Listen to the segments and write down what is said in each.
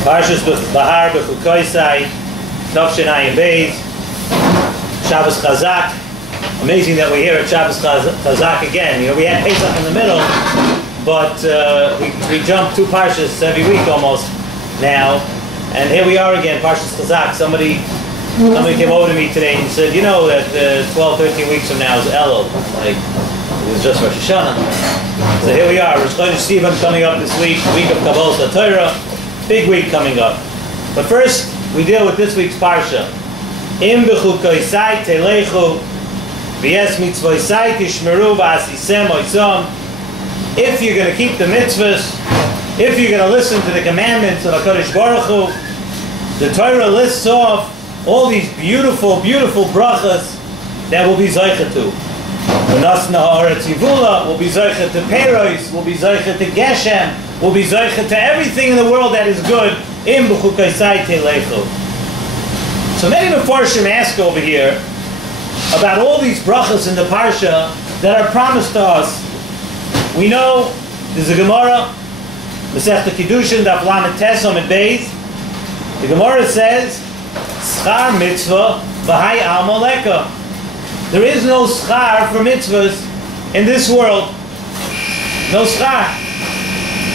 Shalom Behar Bechukosai, Tavshin Ayin Beis, Shabbos Chazak. Amazing that we're here at Shabbos Chazak again. You know, we had Pesach in the middle, but we jumped two parshas every week almost now, and here we are again, Parshas Chazak. Somebody came over to me today and said, you know that 12, 13 weeks from now is Elul. Like, it was just Rosh Hashanah. So here we are, Rosh Hashanah coming up this week of Kabbalah Torah. Big week coming up. But first, we deal with this week's parsha. Im bechukosai telechu, v'yes mitzvosai tishmeru v'asisem oisam. If you're going to keep the mitzvahs, if you're going to listen to the commandments of HaKadosh Baruch Hu, the Torah lists off all these beautiful, beautiful brachas that will be zeicha to. V'nasna ha'aretz yivula, will be zeicha to Peros, will be zeicha to Geshem, will be zeicha to everything in the world that is good. Im b'chukosai telechu. So many Mefarshim ask over here about all these brachas in the parsha that are promised to us. We know there's a Gemara, Masechta Kiddushin, Daf Lamed Tes Amud Beis. The Gemara says, Schar mitzvah v'hai al maleka. There is no schar for mitzvahs in this world. No schar.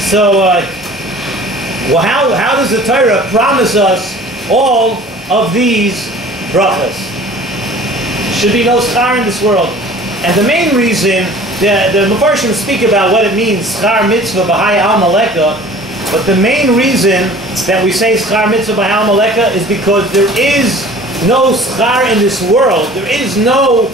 So, how does the Torah promise us all of these brachas? Should be no schar in this world. And the main reason, the Mefarshim speak about what it means, schar mitzvah b'hai al maleka, but the main reason that we say schar mitzvah b'hai al maleka is because there is no schar in this world. There is no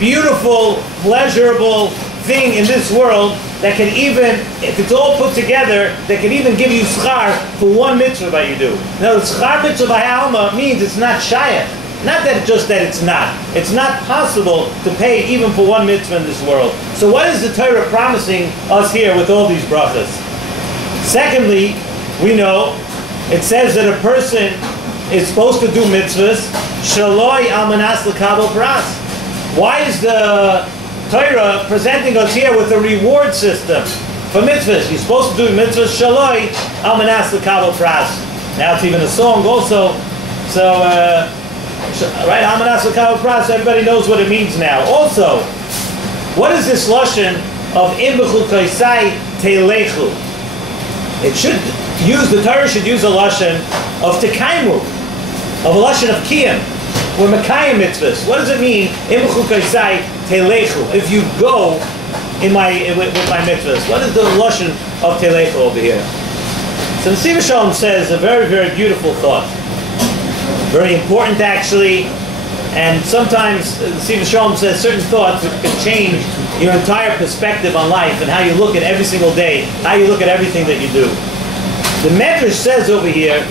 beautiful, pleasurable thing in this world that can even, if it's all put together, that can even give you schar for one mitzvah that you do. Now, schar mitzvah b'hai alma means it's not shayach. Not that just that it's not. It's not possible to pay even for one mitzvah in this world. So what is the Torah promising us here with all these brachas? Secondly, we know it says that a person is supposed to do mitzvahs shaloi al manas l'kabel pras. Why is the Torah presenting us here with a reward system for mitzvahs? You're supposed to do mitzvahs shaloi al manas l'kabel pras. Now it's even a song also. So, right, al manas l'kabel pras, everybody knows what it means now. Also, what is this lashon of im b'chukosai telechu? It should use, the Torah should use a lashon of tekaimu, of a lashon of kiyam. We're mekayim mitzvahs. What does it mean? Im b'chukosai telechu. If you go with my mitzvahs, what is the lashon of telechu over here? So Nesivas Shalom says a very, very beautiful thought. Very important, actually. And sometimes Nesivas Shalom says certain thoughts can change your entire perspective on life and how you look at every single day, how you look at everything that you do. The Medrash says over here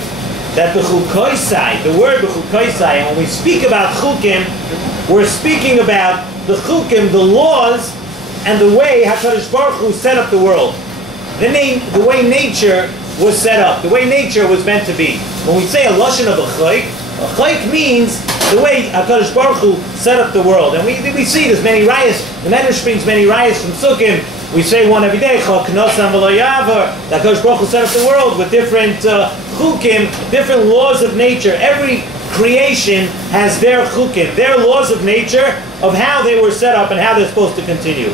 that Bechukosai, the word Bechukosai, and when we speak about chukim, we're speaking about the chukim, the laws, and the way HaKadosh Baruch Hu set up the world. The way nature was set up, the way nature was meant to be. When we say a lashon of a chayk means the way HaKadosh Baruch Hu set up the world. And we see there's many rayas. The Medrash brings many rayas from Sukkim. We say one every day, Chok Nosam V'lo Yavar. HaKadosh Baruch Hu set up the world with different chukim, different laws of nature. Every creation has their chukim, their laws of nature, of how they were set up and how they're supposed to continue.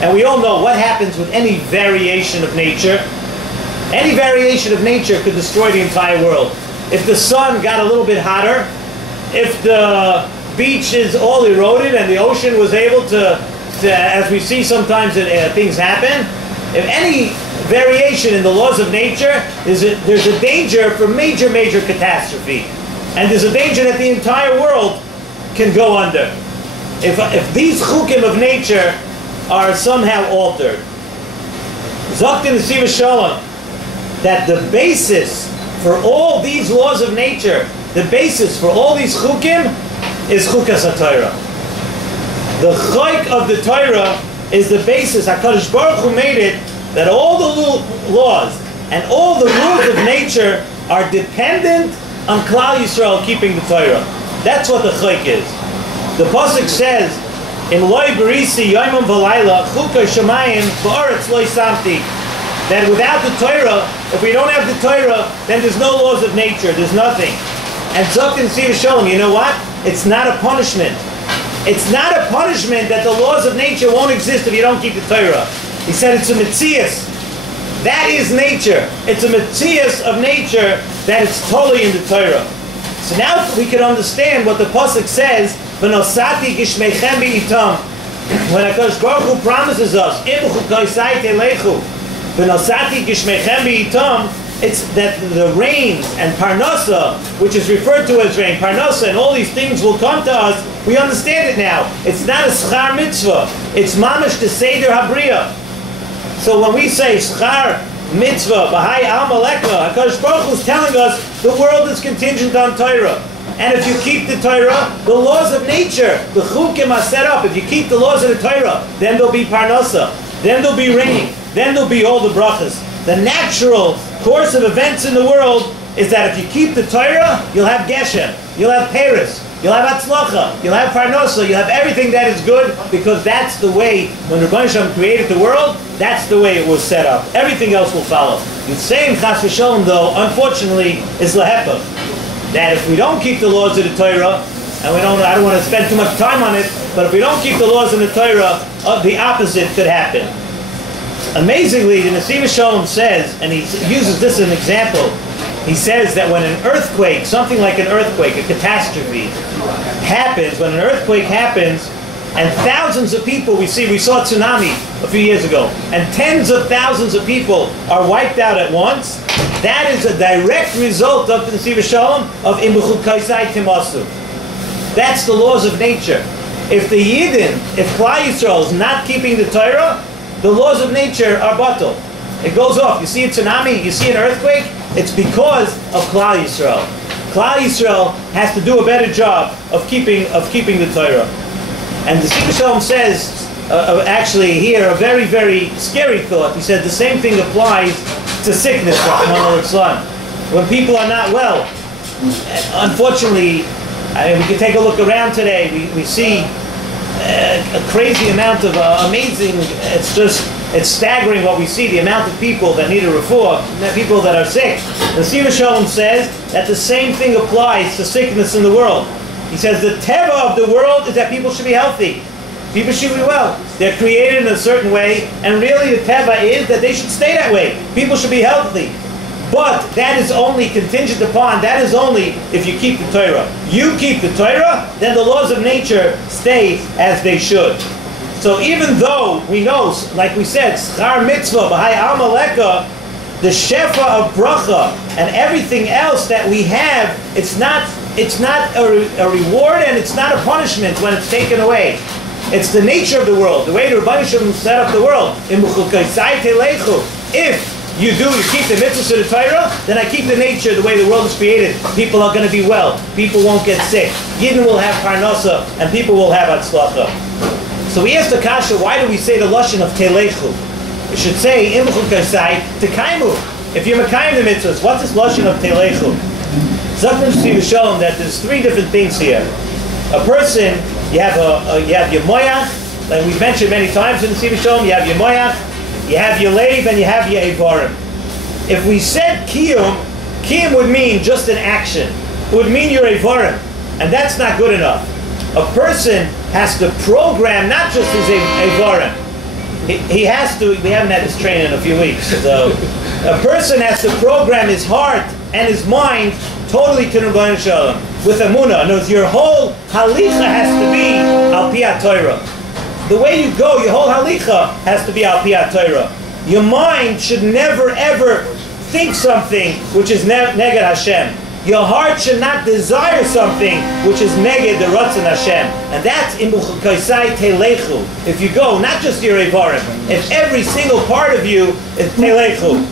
And we all know what happens with any variation of nature. Any variation of nature could destroy the entire world. If the sun got a little bit hotter, if the beach is all eroded and the ocean was able to as we see sometimes things happen, if any variation in the laws of nature, there's a danger for major, major catastrophe. And there's a danger that the entire world can go under. If these chukim of nature are somehow altered. Zok Nesivas Shalom, that the basis for all these laws of nature, the basis for all these chukim is chukas HaTorah. The chayk of the Torah is the basis. HaKadosh Baruch Hu made it that all the laws and all the rules of nature are dependent on Klal Yisrael keeping the Torah. That's what the chayk is. The pasuk says, "In loy berisi yomim v'layla chukah shemayim ba'aretz loy samti." that without the Torah, If we don't have the Torah, then there's no laws of nature. There's nothing. And Zok and Nesivas Shalom, you know what? It's not a punishment. It's not a punishment that the laws of nature won't exist if you don't keep the Torah. He said it's a metzias. That is nature. It's a metzias of nature that it's totally in the Torah. So now we can understand what the pasuk says, "V'nosati gishmeichem b'itam." When HaKadosh Baruch Hu promises us, "Im bechukosai telechu," "V'nosati gishmeichem b'itam," it's that the rains and parnasa, which is referred to as rain, parnasa, and all these things will come to us. We understand it now. It's not a schar mitzvah. It's mamash the seder habriya. So when we say schar mitzvah, b'hai al malekah, HaKadosh Baruch Hu is telling us the world is contingent on Torah. And if you keep the Torah, the laws of nature, the chukim are set up. If you keep the laws of the Torah, then there'll be parnasa, then there'll be rain, then there'll be all the brachas. The natural course of events in the world is that if you keep the Torah, you'll have geshem, you'll have peres, you'll have atzlacha, you'll have parnasa, you'll have everything that is good, because that's the way, when Rebbeinu Shalom created the world, that's the way it was set up. Everything else will follow. The same chas v'sholom, though, unfortunately, is lahepach. That if we don't keep the laws of the Torah, and I don't want to spend too much time on it, but if we don't keep the laws of the Torah, the opposite could happen. Amazingly, the Nesivas Shalom says, and he uses this as an example, he says that when an earthquake, something like an earthquake, a catastrophe, happens, when an earthquake happens, and thousands of people, we saw a tsunami a few years ago, and tens of thousands of people are wiped out at once, that is a direct result of the Nesivas Shalom of Im bechukosai timasu. That's the laws of nature. If the Yidden, if Klal Yisrael is not keeping the Torah, the laws of nature are batal. It goes off. You see a tsunami, you see an earthquake, it's because of Klal Yisrael. Klal Yisrael has to do a better job of keeping the Torah. And the Nesivas Shalom says, actually here, a very, very scary thought. He said the same thing applies to sickness, when people are not well. Unfortunately, I mean, we can take a look around today. We see a crazy amount of amazing, it's staggering what we see, the amount of people that need a refuah, people that are sick. The Nesivas Shalom says that the same thing applies to sickness in the world. He says the teva of the world is that people should be healthy. People should be well. They're created in a certain way, and really the teva is that they should stay that way. People should be healthy. But that is only contingent upon, that is only if you keep the Torah. You keep the Torah, then the laws of nature stay as they should. So even though we know, like we said, schar mitzvah, b'hai al malekah, the shefa of bracha, and everything else that we have, it's not a reward and it's not a punishment when it's taken away. It's the nature of the world, the way the Rebbeinu Shalom set up the world. If you keep the mitzvahs of the Torah, then I keep the nature, the way the world is created. People are going to be well. People won't get sick. Yidden will have parnasa, and people will have atzlacha. So we asked the kasha, why do we say the lashon of telechu? We should say im bechukosai tekaimu. If you're mekayim the mitzvahs, what's this lashon of telechu? Zakon Nesivas Shalom that there's three different things here. A person, you have your moyach, like we've mentioned many times in the Nesivas Shalom, you have your moyach, you have your leiv, and you have your evarim. If we said kiyum would mean just an action. It would mean your evarim, and that's not good enough. A person has to program not just his evarim. He has to. We haven't had this training in a few weeks. So a person has to program his heart and his mind totally to Rebbeinu Shalom with emunah. In other words, your whole halicha has to be al pi Torah. The way you go, your whole halicha has to be al pi Torah. Your mind should never ever think something which is neged Hashem. Your heart should not desire something which is neged the Ratzon Hashem. And that's im bechukosai telechu. If you go, not just your evarim, if every single part of you is telechu,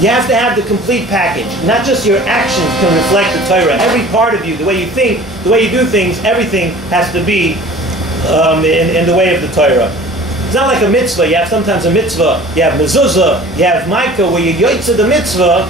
you have to have the complete package. Not just your actions can reflect the Torah. Every part of you, the way you think, the way you do things, everything has to be in the way of the Torah. It's not like a mitzvah. You have sometimes a mitzvah, you have mezuzah, you have maika, where you yoitza the mitzvah,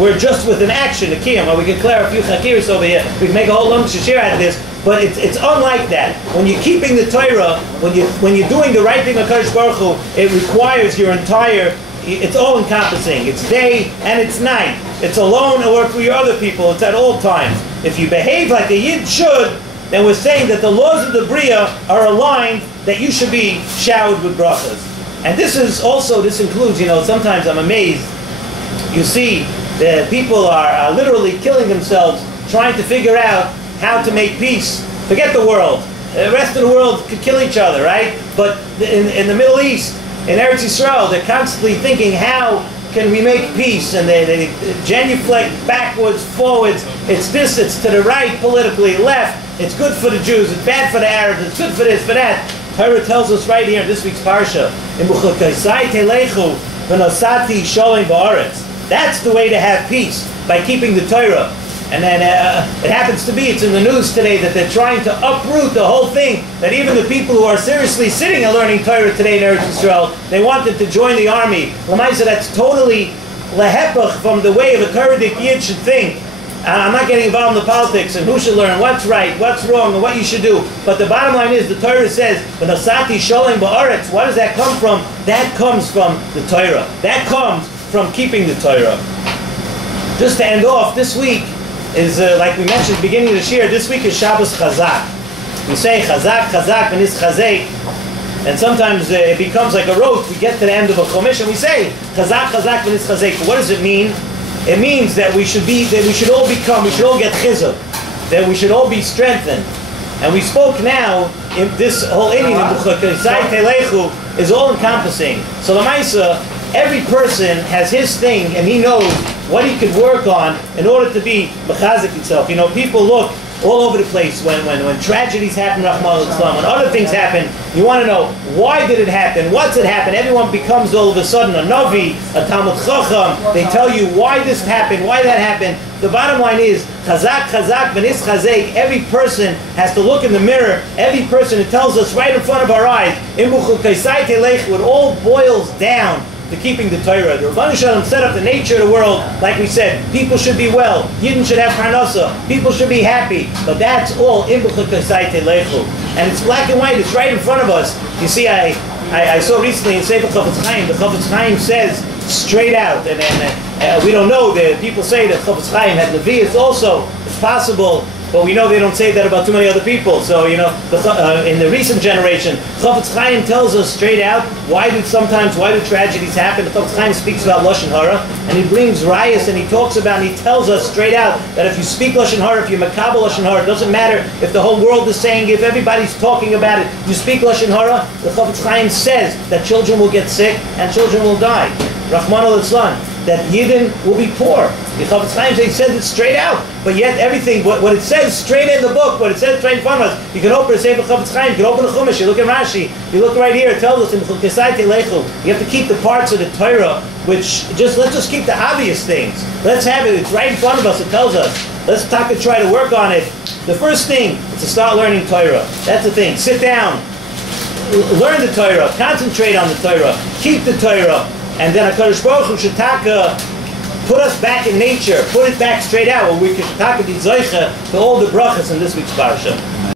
we're just with an action, a kiyum. We can clear a few chakiris over here. We can make a whole lump shashir out of this. But it's unlike that. When you're keeping the Torah, when you're doing the right thing with HaKadosh Baruch Hu, it requires your entire it's all encompassing. It's day and it's night. It's alone or for your other people. It's at all times. If you behave like a Yid should, then we're saying that the laws of the Bria are aligned, that you should be showered with brachas. And this includes, sometimes I'm amazed. You see, the people are literally killing themselves trying to figure out how to make peace. Forget the world. The rest of the world could kill each other, right? But in the Middle East, in Eretz Yisrael, they're constantly thinking, how can we make peace? And they genuflect backwards, forwards. It's this, it's to the right, politically, left. It's good for the Jews, it's bad for the Arabs, it's good for this, for that. Torah tells us right here in this week's Parsha, Shalom Behar. That's the way to have peace, by keeping the Torah. And then it happens to be, it's in the news today that they're trying to uproot the whole thing, that even the people who are seriously sitting and learning Torah today in Eretz Yisrael, they wanted to join the army. Lamaisa, that's totally lehepach from the way of a Torah-dik Yid should think. I'm not getting involved in the politics and who should learn what's right, what's wrong, and what you should do. But the bottom line is, the Torah says, Shalom Behar. Why does that come from? That comes from the Torah. That comes from keeping the Torah. Just to end off, this week is, like we mentioned at the beginning of the year, this week is Shabbos Chazak. We say Chazak, Chazak, and it's Chazek. And sometimes it becomes like a rote. We get to the end of a Chumash and we say Chazak, Chazak, and it's Chazek. But what does it mean? It means that we should all get chizuk, that we should all be strengthened. And we spoke now, in this whole inyan in Bechukosai Telechu is all encompassing. So the Maisa, every person has his thing and he knows what he could work on in order to be mechazik himself. People look all over the place when tragedies happen, Rahman al-Islam, when other things happen. You want to know, why did it happen? What's it happen? Everyone becomes all of a sudden a Navi, a Talmud Chacham. They tell you why this happened, why that happened. The bottom line is, Chazak, Chazak, V'nis Chazek. Every person has to look in the mirror. Every person, it tells us right in front of our eyes, it all boils down to keeping the Torah. The Rabbanu Shalom set up the nature of the world, like we said. People should be well. Yidden should have parnasa. People should be happy. But that's all in Bechukosai Telechu. And it's black and white. It's right in front of us. You see, I saw recently in Sefer Chafetz Chaim, the Chafetz Chaim says straight out, and we don't know. People say that Chafetz Chaim had Levius also. It's possible. But we know they don't say that about too many other people. So, in the recent generation, Chafetz Chaim tells us straight out, why do tragedies happen? The Chafetz Chaim speaks about Lashon Hara, and he brings rayas, and he talks about, and he tells us straight out that if you speak Lashon Hara, if you makabel Lashon Hara, it doesn't matter if the whole world is saying, if everybody's talking about it, you speak Lashon Hara, the Chafetz Chaim says that children will get sick, and children will die. Rahman al-Islam. That Yidden will be poor. The Chafetz Chaim says it straight out, but yet everything, what it says straight in the book, what it says straight in front of us, you can open the Sefer Chafetz Chaim, you can open the Chumash, you look at Rashi, you look right here, it tells us in Bechukosai Telechu, you have to keep the parts of the Torah, let's just keep the obvious things. Let's have it, it's right in front of us, it tells us. Let's try to work on it. The first thing is to start learning Torah. That's the thing. Sit down, learn the Torah, concentrate on the Torah, keep the Torah. And then HaKadosh Baruch Hu should put us back in nature, put it back straight out, where we can be zoicha to all the brachas in this week's parasha.